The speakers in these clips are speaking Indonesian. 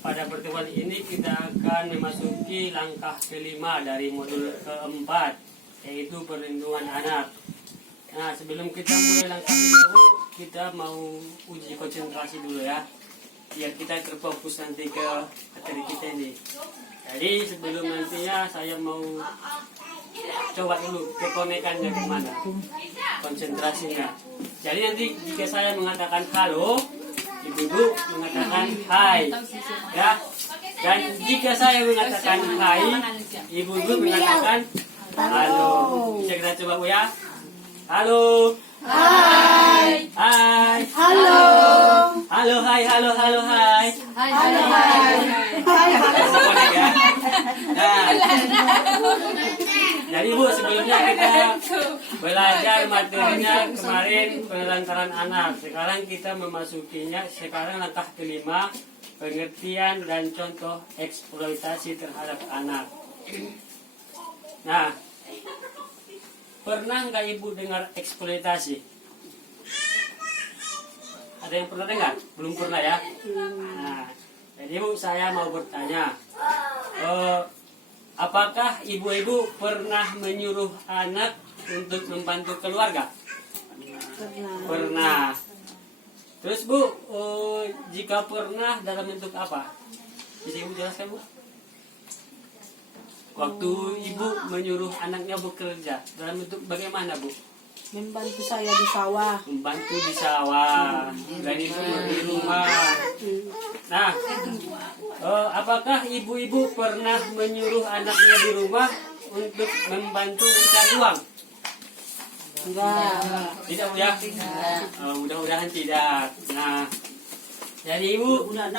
pada pertemuan ini kita akan memasuki langkah kelima dari modul keempat, yaitu perlindungan anak. Nah, sebelum kita mulai langkah kelima, kita mau uji konsentrasi dulu ya, biar kita terfokus nanti ke materi kita ini. Jadi sebelum nantinya saya mau coba dulu kekonekannya kemana, konsentrasinya. Jadi nanti jika saya mengatakan halo, ibu-ibu mengatakan hai, ya. Dan jika saya mengatakan hai, ibu-ibu mengatakan halo. Bisa kita coba Bu ya? Halo. Hai. Hai. Halo. Halo hai, halo halo hai. Hai. Halo. Hai. Hai. Konek ya. Nah, jadi Bu, sebelumnya kita belajar materinya kemarin penelantaran anak. Sekarang kita memasukinya. Sekarang langkah kelima, pengertian dan contoh eksploitasi terhadap anak. Nah, pernah nggak Ibu dengar eksploitasi? Ada yang pernah dengar? Belum pernah ya? Nah, jadi Bu, saya mau bertanya. Apakah ibu-ibu pernah menyuruh anak untuk membantu keluarga? Pernah. Terus Bu, jika pernah dalam bentuk apa? Bisa Ibu jelaskan Bu? Waktu Ibu menyuruh anaknya bekerja, dalam bentuk bagaimana Bu? Membantu saya di sawah. Membantu di sawah, dan itu di rumah. Nah, apakah ibu-ibu pernah menyuruh anaknya di rumah untuk membantu mencari uang? Enggak. Tidak Bu ya? Mudah-mudahan tidak. Nah, jadi Ibu, nah,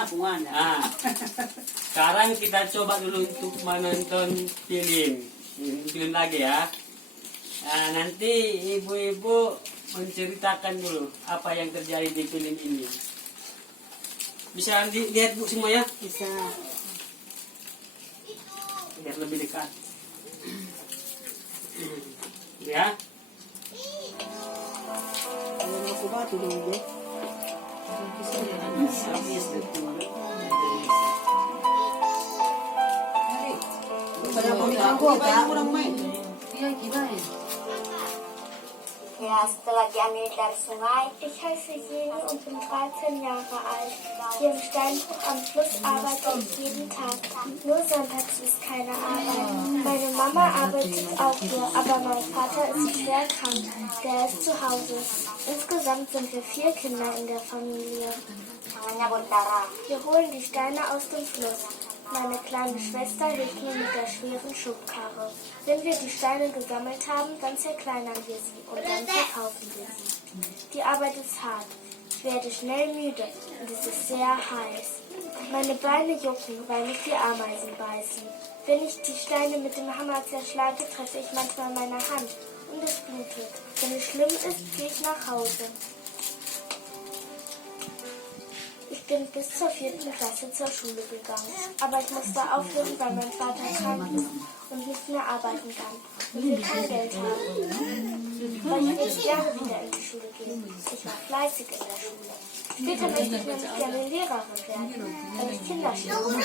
sekarang kita coba dulu untuk menonton film lagi ya. Nah, nanti ibu-ibu menceritakan dulu apa yang terjadi di film ini. Bisa dilihat Bu semua ya? Bisa. Biar lebih dekat. Ya. Kalau aku batu dulu. Banyak orang main. Ja, setelah diambil dari sungai. Ich heiße Jeni und bin 13 Jahre alt. Hier im Steinbruch am Fluss arbeite ich jeden Tag. Nur sonntags ist keine Arbeit. Meine Mama arbeitet auch hier, aber mein Vater ist schwer krank. Der ist zu Hause. Insgesamt sind wir 4 Kinder in der Familie. Wir holen die Steine aus dem Fluss. Meine kleine Schwester hilft mir mit der schweren Schubkarre. Wenn wir die Steine gesammelt haben, dann zerkleinern wir sie und dann verkaufen wir sie. Die Arbeit ist hart. Ich werde schnell müde und es ist sehr heiß. Meine Beine jucken, weil mich die Ameisen beißen. Wenn ich die Steine mit dem Hammer zerschlage, treffe ich manchmal meine Hand und es blutet. Wenn es schlimm ist, gehe ich nach Hause. Ich bin bis zur 4. Klasse zur Schule gegangen, aber ich musste aufhören, weil mein Vater krank ist und nicht mehr arbeiten kann und wir kein Geld haben. Aber ich würde gerne wieder in die Schule gehen. Ich war fleißig in der Schule. Später möchte ich nämlich gerne Lehrerin werden, weil ich Kinder schule.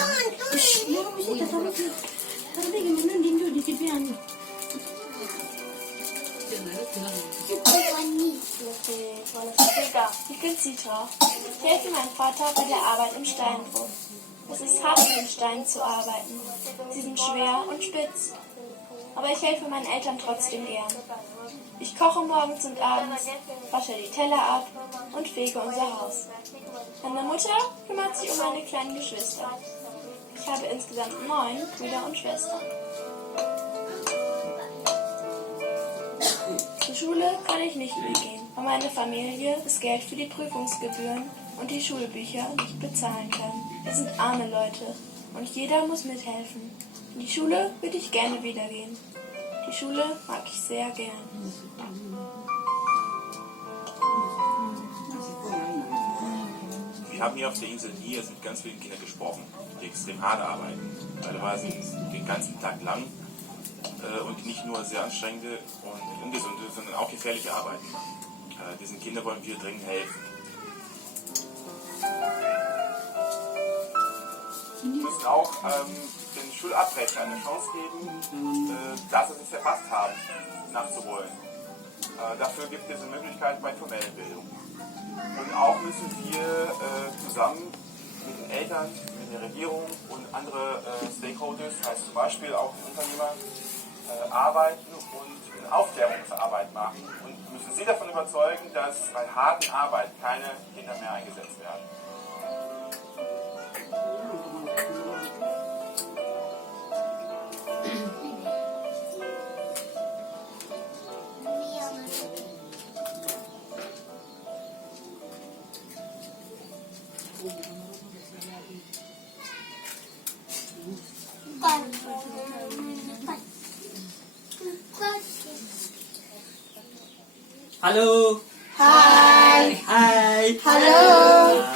Ich bin Citra. Ich helfe meinem Vater bei der Arbeit im Steinbruch. Es ist hart, mit dem Stein zu arbeiten. Sie sind schwer und spitz. Aber ich helfe meinen Eltern trotzdem gern. Ich koche morgens und abends, wasche die Teller ab und fege unser Haus. Meine Mutter kümmert sich um meine kleinen Geschwister. Ich habe insgesamt 9 Brüder und Schwestern. Zur Schule kann ich nicht mehr gehen, weil meine Familie das Geld für die Prüfungsgebühren und die Schulbücher nicht bezahlen kann. Wir sind arme Leute und jeder muss mithelfen. In die Schule würde ich gerne wieder gehen. Die Schule mag ich sehr gern. Wir haben hier auf der Insel Nie mit ganz vielen Kindern gesprochen, die extrem hart arbeiten. Teilweise den ganzen Tag lang und nicht nur sehr anstrengende und ungesunde, sondern auch gefährliche Arbeiten machen. Diesen Kindern wollen wir dringend helfen. müssen auch den Schulabbrecher eine Chance geben, dass sie es verpasst haben, nachzuholen. Dafür gibt es eine Möglichkeit bei formellen Bildung. Und auch müssen wir zusammen mit den Eltern, mit der Regierung und andere Stakeholders, heißt zum Beispiel auch die Unternehmer, arbeiten und eine Aufklärungsarbeit machen und müssen sie davon überzeugen, dass bei harten Arbeit keine Kinder mehr eingesetzt werden. Halo. Hai. Hai. Halo.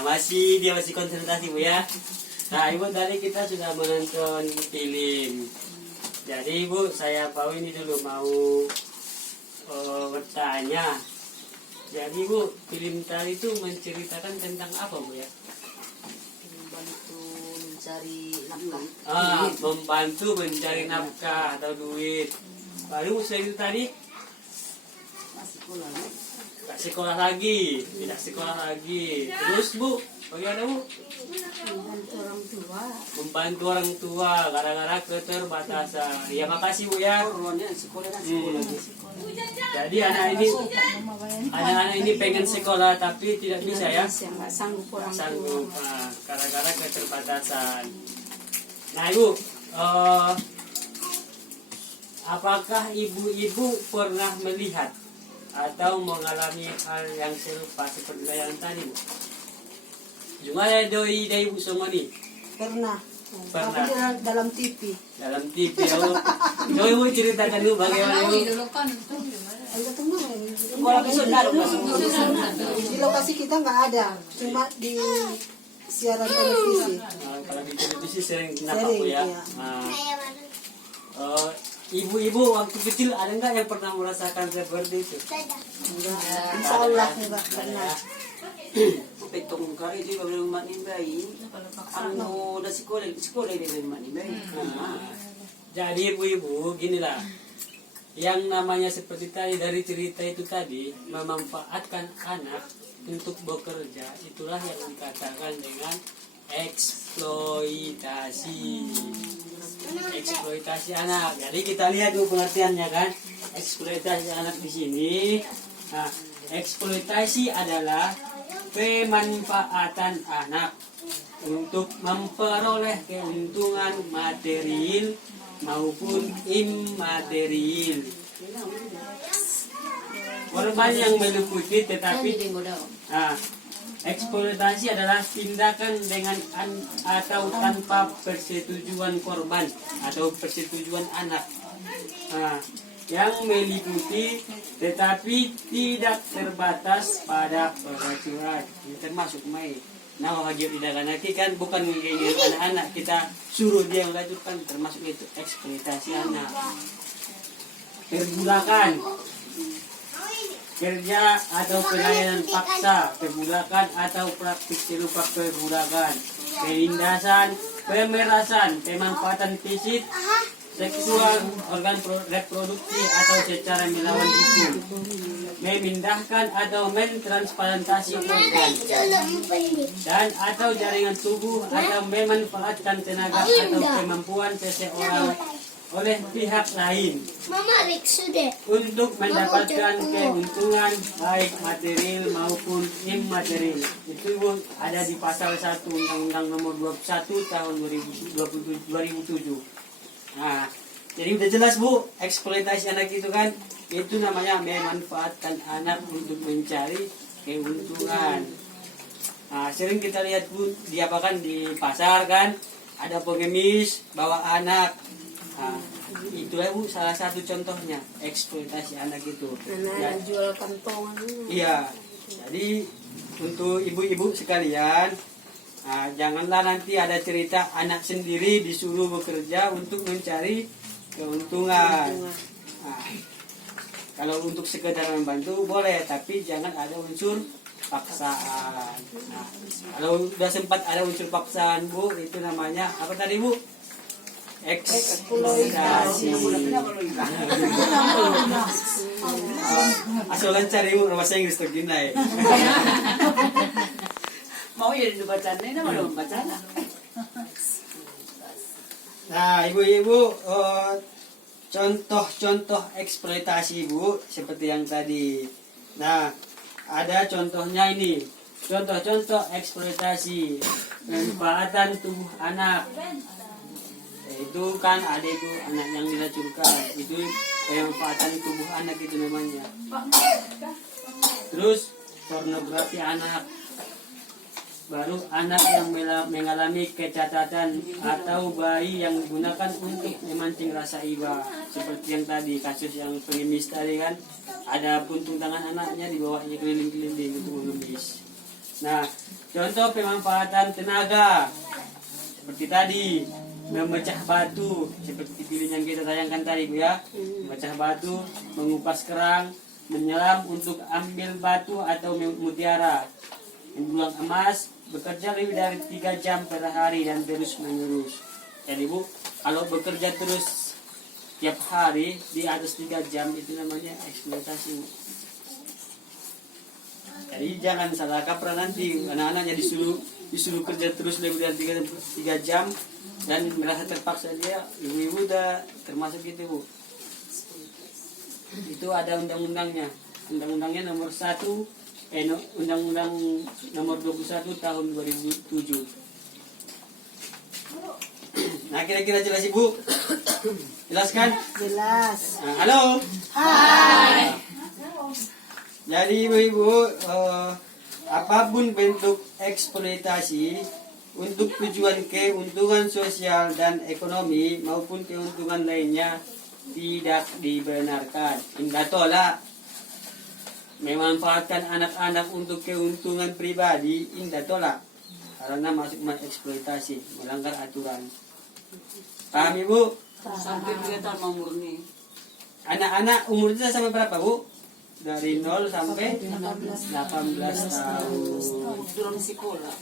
Nah, dia masih konsentrasi Bu ya. Nah Ibu tadi kita sudah menonton film. Jadi Ibu saya Pak ini dulu mau bertanya. Jadi Bu film tadi itu menceritakan tentang apa Bu ya? Membantu mencari nafkah. Membantu mencari nafkah atau duit. Baru selain itu tadi tak sekolah lagi, tidak sekolah lagi. Terus Bu, bagaimana Bu? Membantu orang tua. Membantu orang tua gara-gara keterbatasan. Ya makasih Bu ya. Jadi anak-anak ini pengen sekolah tapi tidak bisa ya. Nggak sanggup orang tua. Sanggup gara-gara keterbatasan. Nah Ibu, apakah ibu-ibu pernah melihat atau mengalami hal yang serupa seperti yang tadi Bu? Cuma ada doi Ibu semua nih. Pernah. Pernah. Tapi dalam TV. Dalam TV ya Bu. Coba Ibu ceritakan dulu bagaimana Ibu. Ada teman. Sekolah Sunda Di lokasi kita nggak ada, cuma di siaran televisi. Kalau di televisi sering kenapa Bu ya? Iya. Ibu-ibu waktu kecil ada nggak yang pernah merasakan seperti itu? Enggak. Insya Allah enggak pernah. Petong kali itu baru manin bayi. Anu dah sekolah dia baru manin bayi. Jadi ibu-ibu ginilah, yang namanya seperti tadi dari cerita itu tadi memanfaatkan anak untuk bekerja, itulah yang dikatakan dengan eksploitasi anak. Jadi kita lihat dulu pengertiannya kan, eksploitasi anak di sini. Nah, eksploitasi adalah pemanfaatan anak untuk memperoleh keuntungan material maupun immaterial. Korban yang meliputi tetapi eksploitasi adalah tindakan dengan atau tanpa persetujuan korban atau persetujuan anak. Yang meliputi tetapi tidak terbatas pada peracuan. Ini termasuk main. Nah, wajib tindakan nanti kan bukan menginginkan anak-anak, kita suruh dia melakukan, termasuk itu eksploitasi anak. Perbudakan, kerja atau pelayanan paksa, perbudakan atau praktik serupa perbudakan, penindasan, pemerasan, pemanfaatan fisik, seksual, organ reproduksi atau secara melawan hukum, memindahkan atau mentransplantasi organ, dan atau jaringan tubuh atau memanfaatkan tenaga atau kemampuan seseorang oleh pihak lain untuk mendapatkan keuntungan baik material maupun immaterial. Itu ada di pasal 1 Undang-Undang Nomor 21 tahun 2007. Nah, jadi udah jelas Bu, eksploitasi anak itu kan, itu namanya memanfaatkan anak untuk mencari keuntungan. Nah, sering kita lihat Bu, diapakan di pasar kan, ada pengemis bawa anak. Nah, itulah Bu salah satu contohnya eksploitasi anak itu. Anak jual kantongan. Iya, jadi untuk ibu-ibu sekalian, janganlah nanti ada cerita anak sendiri disuruh bekerja untuk mencari keuntungan. Kalau untuk sekedar membantu boleh, tapi jangan ada unsur paksaan. Nah, kalau udah sempat ada unsur paksaan Bu, itu namanya apa tadi Bu? Eksploitasi. Asolan cari Bu bahasa Inggris tuh gini. Mau ya dibacanya, ini mau membacanya. Nah, ibu-ibu, contoh-contoh eksploitasi Bu seperti yang tadi. Nah, ada contohnya ini. Contoh-contoh eksploitasi pemanfaatan tubuh anak. Itu kan ada itu anak yang diracunkan. Itu pemanfaatan tubuh anak itu namanya. Terus pornografi anak. Baru anak yang mengalami kecacatan atau bayi yang digunakan untuk memancing rasa iba. Seperti yang tadi, kasus yang pengemis tadi kan, ada puntung tangan anaknya dibawanya keliling-keliling untuk mengemis. Nah, contoh pemanfaatan tenaga. Seperti tadi, memecah batu. Seperti film yang kita tayangkan tadi Bu ya. Memecah batu, mengupas kerang, menyelam untuk ambil batu atau mutiara. Mendulang emas, bekerja lebih dari 3 jam per hari dan terus menerus. Jadi Bu, kalau bekerja terus tiap hari di atas 3 jam itu namanya eksploitasi Bu. Jadi jangan salah kaprah nanti anak-anaknya disuruh kerja terus lebih dari 3 jam dan merasa terpaksa dia. Ibu-ibu udah termasuk itu Bu. Itu ada undang-undangnya. Undang-undangnya nomor 1 Undang-Undang nomor 21 tahun 2007. Nah, kira-kira jelas Ibu? Jelas kan? Jelas. Nah, halo. Hai. Jadi Ibu-ibu, apapun bentuk eksploitasi untuk tujuan keuntungan sosial dan ekonomi maupun keuntungan lainnya tidak dibenarkan. Indah tolak. Memanfaatkan anak-anak untuk keuntungan pribadi, indah tolak. Karena masuk eksploitasi, melanggar aturan. Paham Ibu? Sampai 3 tahun mau murni. Anak-anak umurnya sampai berapa Bu? Dari 0 sampai 18 tahun. Turun sekolah.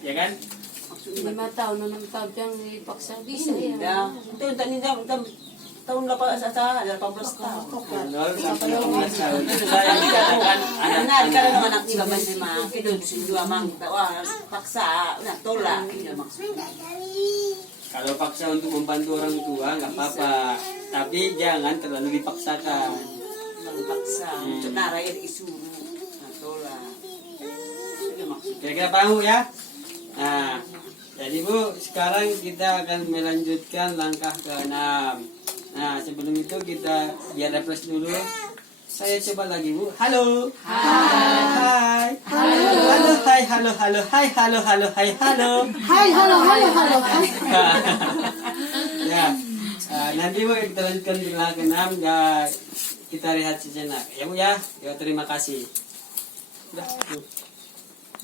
Ya kan? 5 tahun, 6 tahun yang dipaksa bisa ya. Ya, itu tahun 18 tahun. 0 sampai 18 tahun. Itu saya dikatakan Anak anak-anak. kalau anak tiba masih mah, itu dua mang, wah paksa, nah tolak, ini maksudnya. Kalau paksa untuk membantu orang tua nggak apa-apa, tapi jangan terlalu dipaksakan. Paksa, untuk narai disuruh, nah tolak. Itu maksudnya. Kira-kira paham Bu, ya? Nah, jadi Bu, sekarang kita akan melanjutkan langkah ke-6. Nah, sebelum itu kita biar refresh dulu. Saya coba lagi Bu. Halo. Hai. Halo. Hai. Halo. Hai. Halo. Hai. Halo. Hai, halo, halo, halo. Hai. Ya. Nanti Bu kita lanjutkan di langkah ke-6 ya. Kita lihat sejenak. Ya Bu ya. Ya terima kasih. Udah. Bu.